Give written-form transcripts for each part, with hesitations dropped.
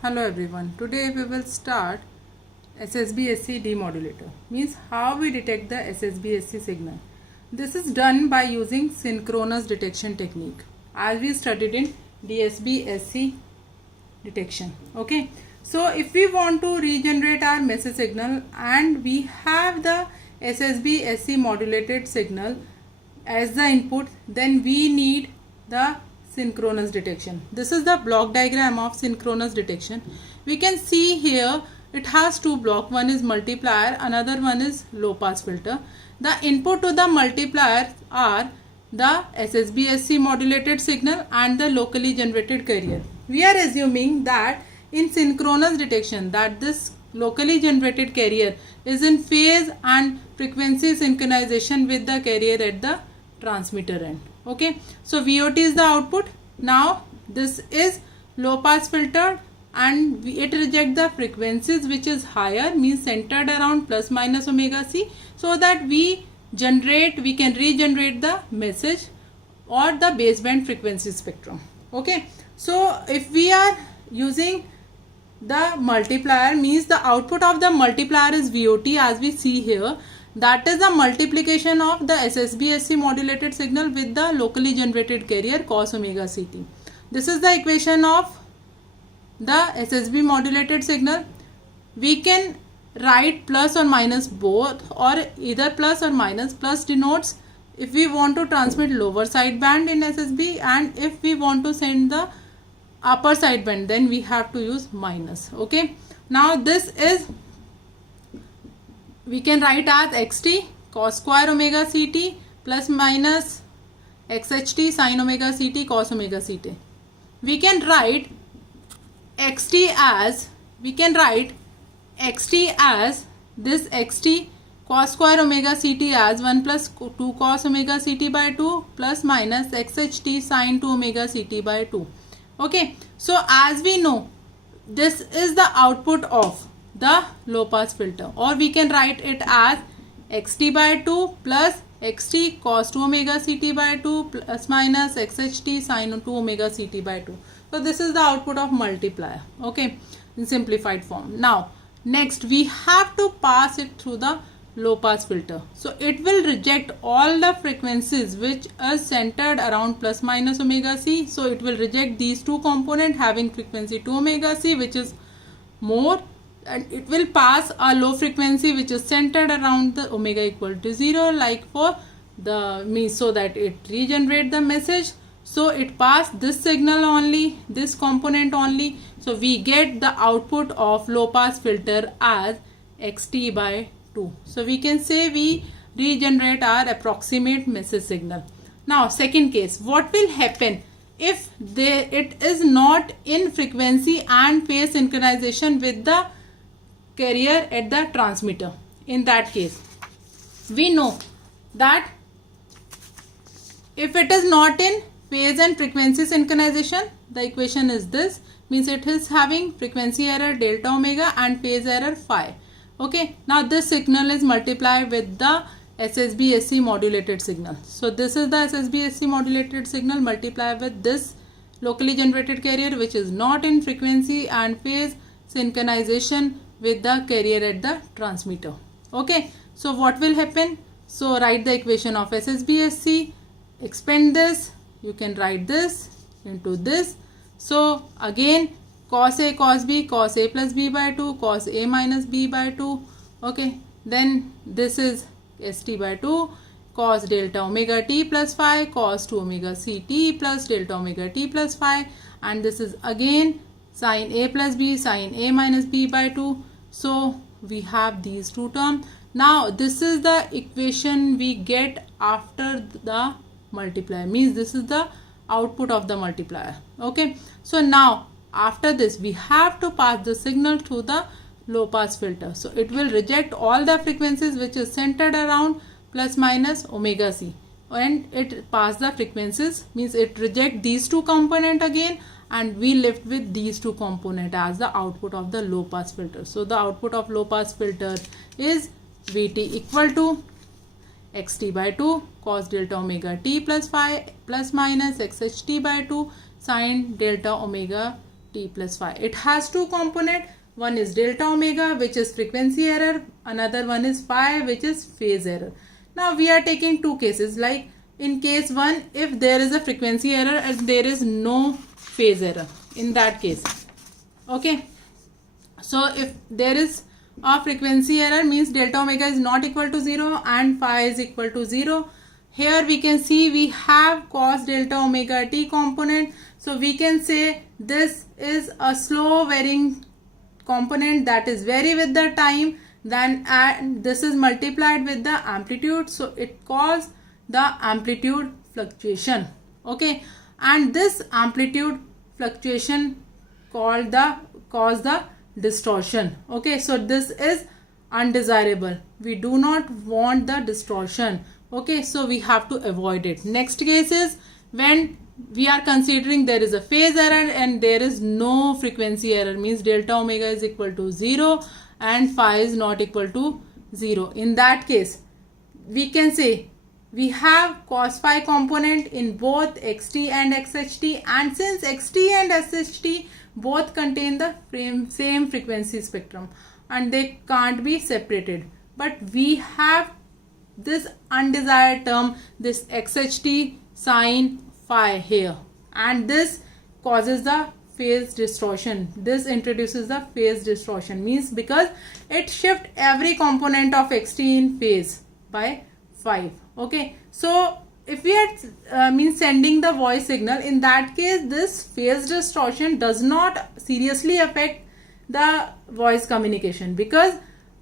Hello everyone. Today we will start SSB-SC demodulator. Means how we detect the SSB-SC signal. This is done by using synchronous detection technique as we studied in DSB-SC detection. Okay. So if we want to regenerate our message signal and we have the SSB-SC modulated signal as the input, then we need the synchronous detection. This is the block diagram of synchronous detection. We can see here it has two blocks. One is multiplier, another one is low pass filter. The input to the multiplier are the SSB-SC modulated signal and the locally generated carrier. We are assuming that in synchronous detection that this locally generated carrier is in phase and frequency synchronization with the carrier at the transmitter end. Okay, so VOT is the output. Now this is low pass filter and it rejects the frequencies which is higher, means centered around plus minus omega c, so that we can regenerate the message or the baseband frequency spectrum. Okay, so if we are using the multiplier, means the output of the multiplier is VOT as we see here. That is the multiplication of the SSB-SC modulated signal with the locally generated carrier cos omega ct. This is the equation of the SSB modulated signal. We can write plus or minus both, or either plus or minus. Plus denotes if we want to transmit lower sideband in SSB, and if we want to send the upper sideband, then we have to use minus. Okay, now this is, we can write as xt cos square omega ct plus minus xht sin omega ct cos omega ct. We can write xt as this xt cos square omega ct as 1 plus 2 cos omega ct by 2 plus minus xht sin 2 omega ct by 2. Okay, so as we know, this is the output of the low pass filter, or we can write it as xt by 2 plus xt cos 2 omega ct by 2 plus minus xht sin 2 omega ct by 2. So this is the output of multiplier. Okay, in simplified form. Now next we have to pass it through the low pass filter. So it will reject all the frequencies which are centered around plus minus omega c. So it will reject these two components having frequency 2 omega c, which is more, and it will pass a low frequency which is centered around the omega equal to 0, like for the means, so that it regenerate the message. So it pass this signal only, this component only. So we get the output of low pass filter as xt by 2. So we can say we regenerate our approximate message signal. Now second case, what will happen if it is not in frequency and phase synchronization with the carrier at the transmitter? In that case, we know that if it is not in phase and frequency synchronization, the equation is this, means it is having frequency error delta omega and phase error phi. Okay, now this signal is multiplied with the SSB-SC modulated signal. So this is the SSB-SC modulated signal multiplied with this locally generated carrier which is not in frequency and phase synchronization with the carrier at the transmitter. Okay, so what will happen? So write the equation of SSB-SC, expand this, you can write this into this. So again, cos A cos B, cos A plus B by 2, cos A minus B by 2. Okay, then this is st by 2 cos delta omega t plus phi cos 2 omega ct plus delta omega t plus phi, and this is again sin A plus B sin A minus B by 2. So we have these two terms. Now this is the equation we get after the multiplier, means this is the output of the multiplier. Okay, so now after this we have to pass the signal through the low pass filter. So it will reject all the frequencies which is centered around plus minus omega c, and it pass the frequencies, means it reject these two component again, and we left with these two component as the output of the low pass filter. So the output of low pass filter is Vt equal to xt by 2 cos delta omega t plus phi plus minus xht by 2 sin delta omega t plus phi. It has two components. One is delta omega, which is frequency error. Another one is phi, which is phase error. Now we are taking two cases. Like in case 1, if there is a frequency error and there is no phase error, in that case, okay. So if there is a frequency error, means delta omega is not equal to 0 and phi is equal to 0. Here we can see we have cos delta omega t component. So we can say this is a slow varying component that is vary with the time. Then this is multiplied with the amplitude. So it causes the amplitude fluctuation. Okay. And this amplitude fluctuation cause the distortion. Okay. So this is undesirable. We do not want the distortion. Okay, so we have to avoid it. Next case is when we are considering there is a phase error and there is no frequency error, means delta omega is equal to 0 and phi is not equal to 0. In that case, we can say we have cos phi component in both xt and xht, and since xt and sht both contain the same frequency spectrum and they can't be separated, but we have this undesired term, this xht sin phi here, and this causes the phase distortion. This introduces the phase distortion, means because it shifts every component of xt in phase by 5. Okay, so if we are means sending the voice signal, in that case this phase distortion does not seriously affect the voice communication because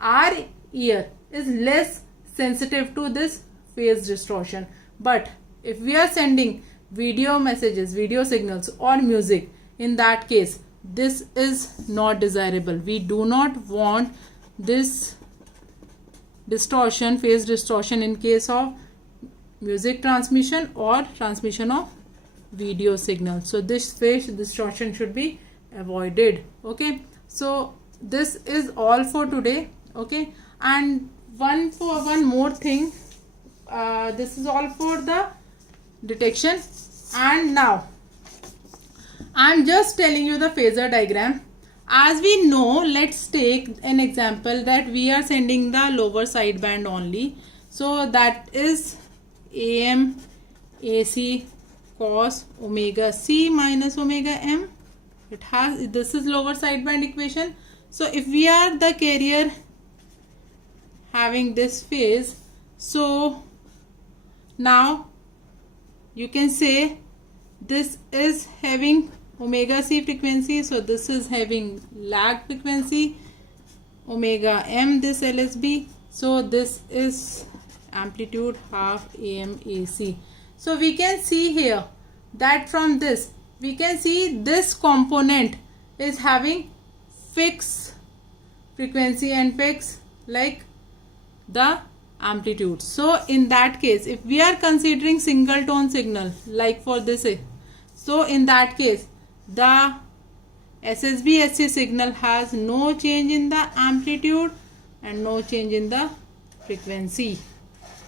our ear is less sensitive to this phase distortion. But if we are sending video messages, video signals or music, in that case this is not desirable. We do not want this distortion, phase distortion, in case of music transmission or transmission of video signal. So this phase distortion should be avoided. Okay, so this is all for today. Okay, and one more thing, this is all for the detection. And now I'm just telling you the phasor diagram. As we know, let's take an example that we are sending the lower sideband only. So that is AM AC cos omega c minus omega m. It has, this is lower sideband equation. So if we are the carrier having this phase, so now you can say this is having omega c frequency, so this is having lag frequency, omega m this LSB, so this is amplitude half AM AC. So we can see here that from this we can see this component is having fixed frequency and fixed like the amplitude. So in that case, if we are considering single tone signal like for this, so in that case the SSB-SC signal has no change in the amplitude and no change in the frequency.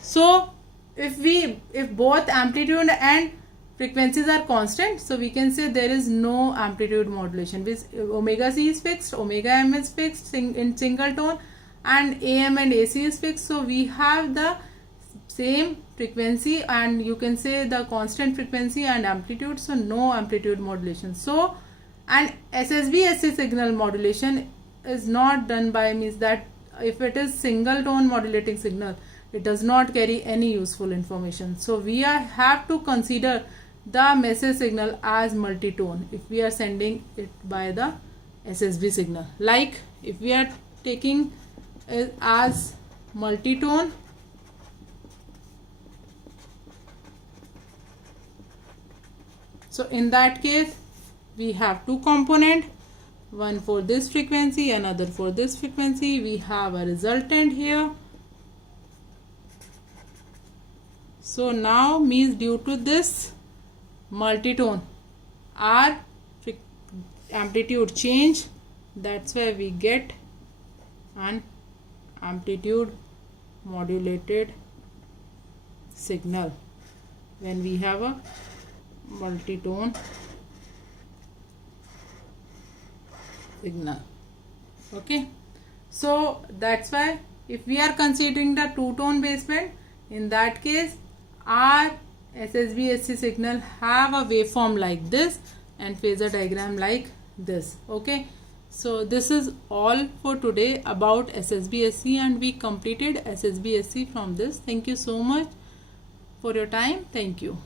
So if both amplitude and frequencies are constant, so we can say there is no amplitude modulation. This omega c is fixed, omega m is fixed in single tone, and AM and AC is fixed. So we have the same frequency and you can say the constant frequency and amplitude, so no amplitude modulation. So and SSB-SC signal modulation is not done by, means that if it is single tone modulating signal, it does not carry any useful information. So we have to consider the message signal as multi-tone if we are sending it by the SSB signal. Like if we are taking it as multi-tone, so in that case we have two component, one for this frequency, another for this frequency. We have a resultant here. So now means due to this multi-tone our amplitude change, that's why we get an amplitude modulated signal when we have a multi-tone signal. Okay, so that's why if we are considering the two-tone baseband, in that case our SSB-SC signal have a waveform like this and phasor diagram like this. Okay, so this is all for today about SSB-SC, and we completed SSB-SC from this. Thank you so much for your time. Thank you.